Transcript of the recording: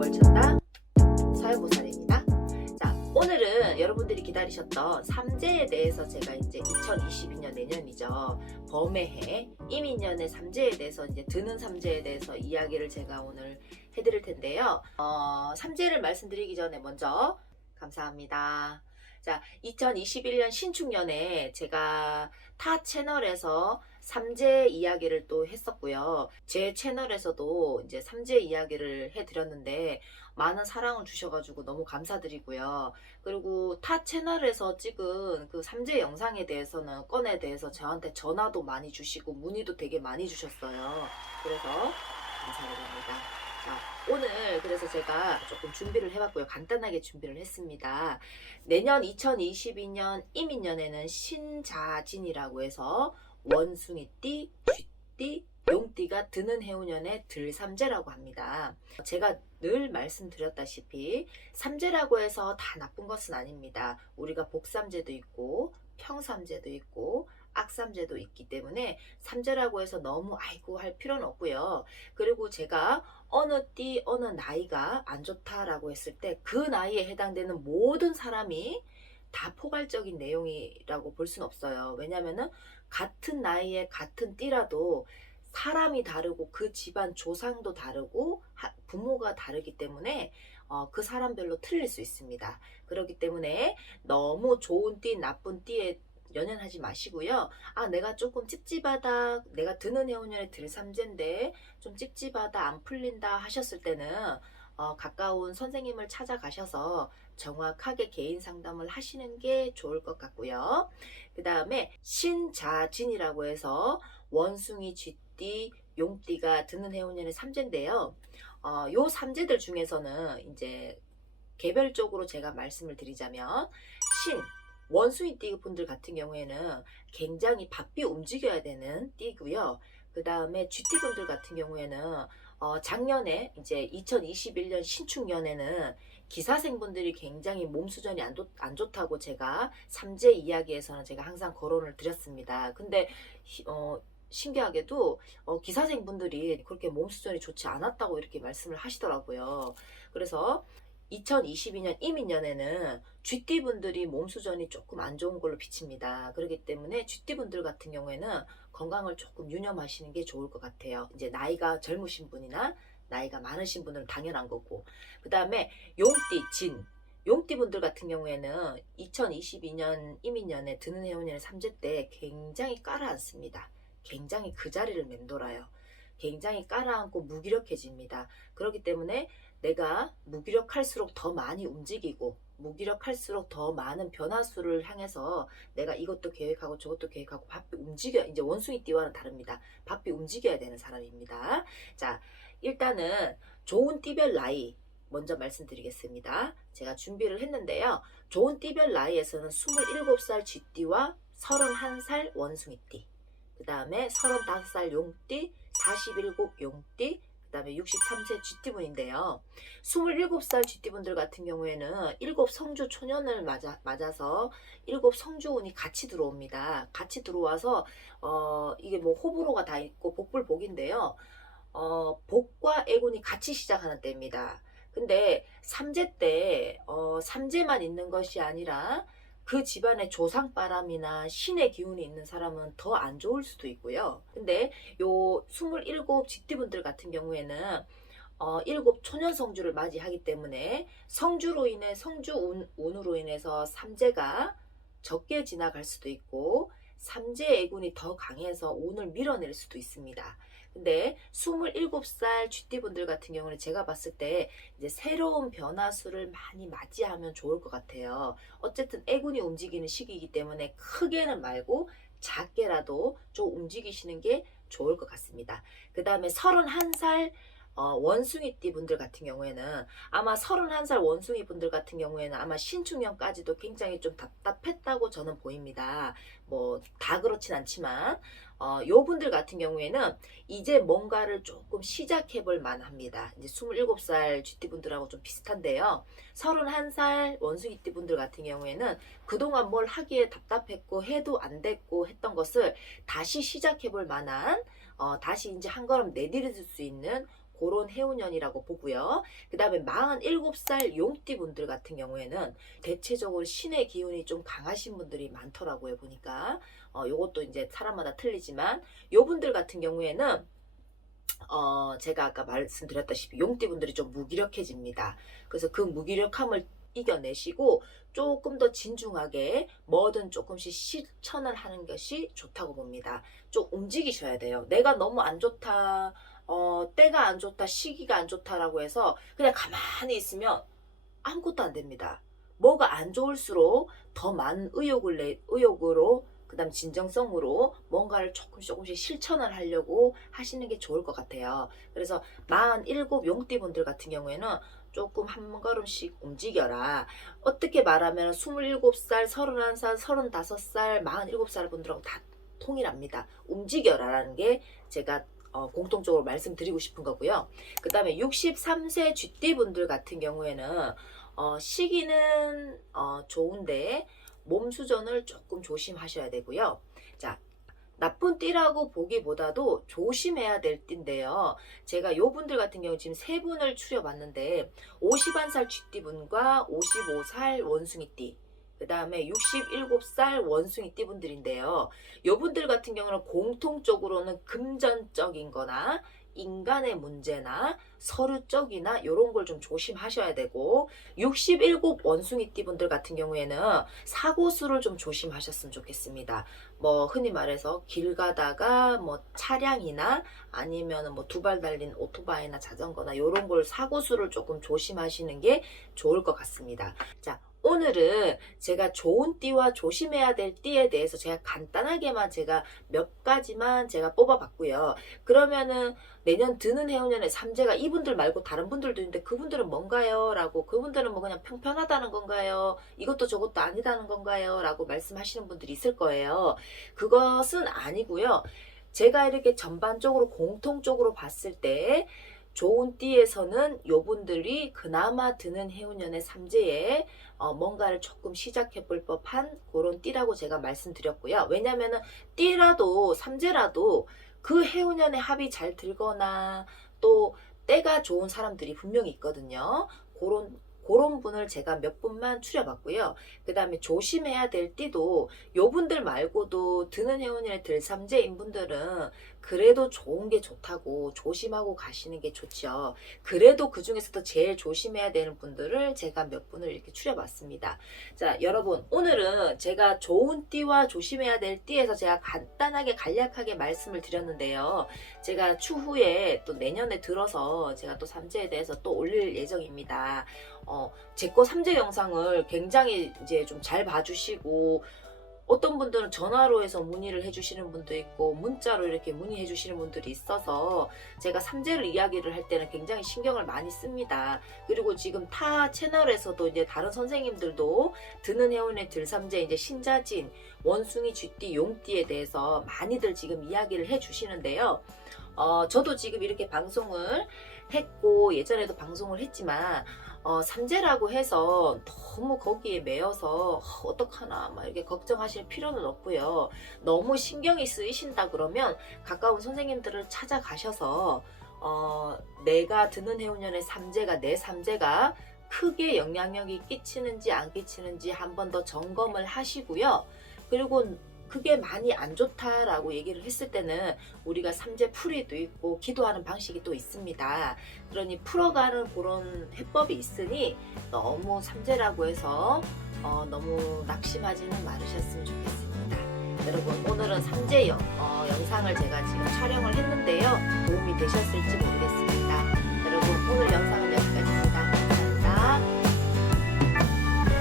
월천다 서연보살입니다. 자, 오늘은 여러분들이 기다리셨던 삼재에 대해서 제가 이제 2022년 내년이죠. 범의 해 임인년의 삼재에 대해서 이제 드는 삼재에 대해서 이야기를 제가 오늘 해드릴 텐데요. 삼재를 말씀드리기 전에 먼저 감사합니다. 자, 2021년 신축년에 제가 타 채널에서 삼재 이야기를 또 했었고요. 제 채널에서도 이제 삼재 이야기를 해드렸는데 많은 사랑을 주셔가지고 너무 감사드리고요. 그리고 타 채널에서 찍은 그 삼재 영상에 대해서는 건에 대해서 저한테 전화도 많이 주시고 문의도 되게 많이 주셨어요. 그래서 감사드립니다. 자, 오늘 그래서 제가 조금 준비를 해봤고요. 간단하게 준비를 했습니다. 내년 2022년 임인년에는 신자진이라고 해서 원숭이띠, 쥐띠, 용띠가 드는 해운년의 들삼재라고 합니다. 제가 늘 말씀드렸다시피 삼재라고 해서 다 나쁜 것은 아닙니다. 우리가 복삼재도 있고 평삼재도 있고 악삼재도 있기 때문에 삼재라고 해서 너무 아이고 할 필요는 없고요. 그리고 제가 어느 띠 어느 나이가 안 좋다라고 했을 때 그 나이에 해당되는 모든 사람이 다 포괄적인 내용이라고 볼 수는 없어요. 왜냐면은 같은 나이에 같은 띠라도 사람이 다르고 그 집안 조상도 다르고 부모가 다르기 때문에 그 사람별로 틀릴 수 있습니다. 그렇기 때문에 너무 좋은 띠 나쁜 띠에 연연하지 마시고요. 아, 내가 조금 찝찝하다, 내가 드는 해운년에 들삼재인데 좀 찝찝하다, 안 풀린다 하셨을 때는 가까운 선생님을 찾아가셔서 정확하게 개인 상담을 하시는 게 좋을 것 같고요. 그 다음에 신자진이라고 해서 원숭이, 쥐띠, 용띠가 드는 해운년의 삼재인데요. 요 삼재들 중에서는 이제 개별적으로 제가 말씀을 드리자면 원숭이 띠 분들 같은 경우에는 굉장히 바삐 움직여야 되는 띠고요. 그 다음에 쥐띠 분들 같은 경우에는 작년에 이제 2021년 신축년에는 기사생분들이 굉장히 몸 수전이 안 좋다고 제가 삼재 이야기에서는 제가 항상 거론을 드렸습니다. 근데 신기하게도 기사생분들이 그렇게 몸 수전이 좋지 않았다고 이렇게 말씀을 하시더라고요. 그래서 2022년 임인년에는 쥐띠분들이 몸수전이 조금 안 좋은 걸로 비칩니다. 그렇기 때문에 쥐띠분들 같은 경우에는 건강을 조금 유념하시는 게 좋을 것 같아요. 이제 나이가 젊으신 분이나 나이가 많으신 분은 당연한 거고. 그 다음에 용띠분들 같은 경우에는 2022년 임인년에 드는 해운년의 삼재 때 굉장히 깔아앉습니다. 굉장히 그 자리를 맴돌아요. 굉장히 깔아앉고 무기력해집니다. 그렇기 때문에 내가 무기력할수록 더 많이 움직이고 무기력할수록 더 많은 변화수를 향해서 내가 이것도 계획하고 저것도 계획하고 바삐 움직여, 이제 원숭이띠와는 다릅니다. 바삐 움직여야 되는 사람입니다. 자, 일단은 좋은 띠별 나이 먼저 말씀드리겠습니다. 제가 준비를 했는데요. 좋은 띠별 나이에서는 27살 쥐띠와 31살 원숭이띠, 그 다음에 35살 용띠, 47 용띠, 그 다음에 63세 쥐띠분인데요. 27살 쥐띠분들 같은 경우에는 7성주 초년을 맞아서 7성주운이 같이 들어옵니다. 같이 들어와서 이게 뭐 호불호가 다 있고 복불복인데요. 복과 애군이 같이 시작하는 때입니다. 근데 삼재 때 삼재만 있는 것이 아니라 그 집안에 조상바람이나 신의 기운이 있는 사람은 더 안 좋을 수도 있고요. 근데 요 27 쥐띠분들 같은 경우에는 7 초년 성주를 맞이하기 때문에 성주로 인해 성주운으로 인해서 삼재가 적게 지나갈 수도 있고 삼재 애군이 더 강해서 운을 밀어낼 수도 있습니다. 근데 27살 쥐띠분들 같은 경우는 제가 봤을 때 이제 새로운 변화수를 많이 맞이하면 좋을 것 같아요. 어쨌든 애군이 움직이는 시기이기 때문에 크게는 말고 작게라도 좀 움직이시는 게 좋을 것 같습니다. 그 다음에 31살 원숭이띠 분들 같은 경우에는 아마 31살 원숭이 분들 같은 경우에는 아마 신축년까지도 굉장히 좀 답답했다고 저는 보입니다. 뭐 다 그렇진 않지만 요 분들 같은 경우에는 이제 뭔가를 조금 시작해 볼 만합니다. 이제 27살 쥐띠 분들하고 좀 비슷한데요. 31살 원숭이띠 분들 같은 경우에는 그동안 뭘 하기에 답답했고 해도 안 됐고 했던 것을 다시 시작해 볼 만한 다시 이제 한 걸음 내디딜 수 있는 그런 해운년이라고 보고요. 그 다음에 47살 용띠 분들 같은 경우에는 대체적으로 신의 기운이 좀 강하신 분들이 많더라고요. 보니까 요것도 이제 사람마다 틀리지만 요 분들 같은 경우에는 제가 아까 말씀드렸다시피 용띠 분들이 좀 무기력해집니다. 그래서 그 무기력함을 이겨내시고 조금 더 진중하게 뭐든 조금씩 실천을 하는 것이 좋다고 봅니다. 좀 움직이셔야 돼요. 내가 너무 안 좋다, 때가 안 좋다, 시기가 안 좋다라고 해서 그냥 가만히 있으면 아무것도 안 됩니다. 뭐가 안 좋을수록 더 많은 의욕으로 그 다음 진정성으로 뭔가를 조금씩 실천을 하려고 하시는 게 좋을 것 같아요. 그래서 47 용띠 분들 같은 경우에는 조금 한 걸음씩 움직여라. 어떻게 말하면 27살, 31살, 35살, 47살 분들하고 다 통일합니다. 움직여라라는 게 제가 공통적으로 말씀드리고 싶은 거고요. 그 다음에 63세 쥐띠 분들 같은 경우에는 시기는 좋은데 몸 수전을 조금 조심하셔야 되고요. 자, 나쁜 띠라고 보기보다도 조심해야 될 띠인데요. 제가 요 분들 같은 경우 지금 세 분을 추려봤는데 51살 쥐띠분과 55살 원숭이띠, 그 다음에 67살 원숭이띠 분들인데요. 요 분들 같은 경우는 공통적으로는 금전적인 거나 인간의 문제나 서류 쪽이나 이런 걸 좀 조심하셔야 되고, 67 원숭이띠 분들 같은 경우에는 사고수를 좀 조심하셨으면 좋겠습니다. 뭐 흔히 말해서 길 가다가 뭐 차량이나 아니면 뭐 두 발 달린 오토바이나 자전거나 이런 걸 사고수를 조금 조심하시는 게 좋을 것 같습니다. 자, 오늘은 제가 좋은 띠와 조심해야 될 띠에 대해서 제가 간단하게만 제가 몇 가지만 제가 뽑아봤고요. 그러면은 내년 드는 해운년에 삼재가 이분들 말고 다른 분들도 있는데 그분들은 뭔가요? 라고, 그분들은 뭐 그냥 평평하다는 건가요? 이것도 저것도 아니다는 건가요? 라고 말씀하시는 분들이 있을 거예요. 그것은 아니고요. 제가 이렇게 전반적으로 공통적으로 봤을 때 좋은 띠에서는 요분들이 그나마 드는 해운년의 삼재에 뭔가를 조금 시작해 볼 법한 그런 띠라고 제가 말씀드렸고요. 왜냐면은 띠라도 삼재라도 그 해운년에 합이 잘 들거나 또 때가 좋은 사람들이 분명히 있거든요. 그런 분을 제가 몇 분만 추려봤고요. 그 다음에 조심해야 될 띠도 요 분들 말고도 드는 해운년에 들 삼재인 분들은 그래도 좋은 게 좋다고 조심하고 가시는 게 좋죠. 그래도 그 중에서도 제일 조심해야 되는 분들을 제가 몇 분을 이렇게 추려봤습니다. 자, 여러분, 오늘은 제가 좋은 띠와 조심해야 될 띠에서 제가 간단하게 간략하게 말씀을 드렸는데요. 제가 추후에 또 내년에 들어서 제가 또 삼재에 대해서 또 올릴 예정입니다. 제 거 삼재 영상을 굉장히 이제 좀 잘 봐주시고, 어떤 분들은 전화로 해서 문의를 해주시는 분도 있고 문자로 이렇게 문의해 주시는 분들이 있어서 제가 삼재를 이야기를 할 때는 굉장히 신경을 많이 씁니다. 그리고 지금 타 채널에서도 이제 다른 선생님들도 드는 해운의 들삼재, 이제 신자진, 원숭이, 쥐띠, 용띠에 대해서 많이들 지금 이야기를 해 주시는데요. 저도 지금 이렇게 방송을 했고 예전에도 방송을 했지만 삼재라고 해서 너무 거기에 매여서 어떡하나 막 이렇게 걱정하실 필요는 없고요. 너무 신경이 쓰이신다 그러면 가까운 선생님들을 찾아가셔서 내가 드는 해운년의 삼재가, 내 삼재가 크게 영향력이 끼치는지 안 끼치는지 한 번 더 점검을 하시고요. 그리고 그게 많이 안 좋다라고 얘기를 했을 때는 우리가 삼재 풀이도 있고 기도하는 방식이 또 있습니다. 그러니 풀어가는 그런 해법이 있으니 너무 삼재라고 해서 너무 낙심하지는 말으셨으면 좋겠습니다. 여러분, 오늘은 삼재 영상을 제가 지금 촬영을 했는데요. 도움이 되셨을지 모르겠습니다.